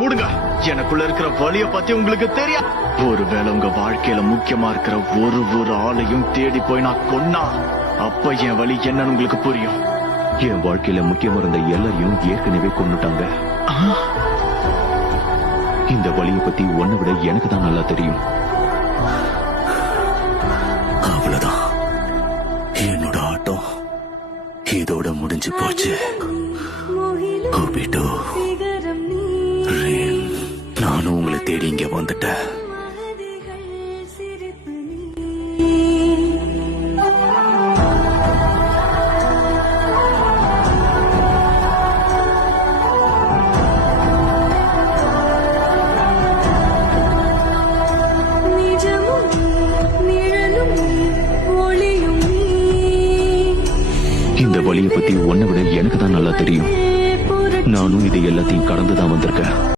மூடுங்க. எனக்குள்ள இருக்கிற வலிய பத்தி உங்களுக்கு தெரியும். ஒருவேளை உங்க வாழ்க்கையில முக்கியமா இருக்கிற ஒரு ஆளையும் தேடி போய் நான் கொன்னா அப்ப என் வலி என்னன்னு உங்களுக்கு புரியும். என் வாழ்க்கையில முக்கியமா இருந்த எல்லாரையும் ஏற்கனவே கொன்னுட்டாங்க. இந்த வலியை பத்தி உன்னை விட எனக்கு தான் நல்லா தெரியும். அவ்வளவுதான், என்னோட ஆட்டம் இதோட முடிஞ்சு போச்சு. கோபிட்டோ, நானும் உங்களை தேடி இங்க வந்துட்டேன். இந்த வழியை பத்தி உன்னை விட எனக்கு தான் நல்லா தெரியும். நானும் இதை எல்லாத்தையும் கடந்துதான் வந்திருக்கேன்.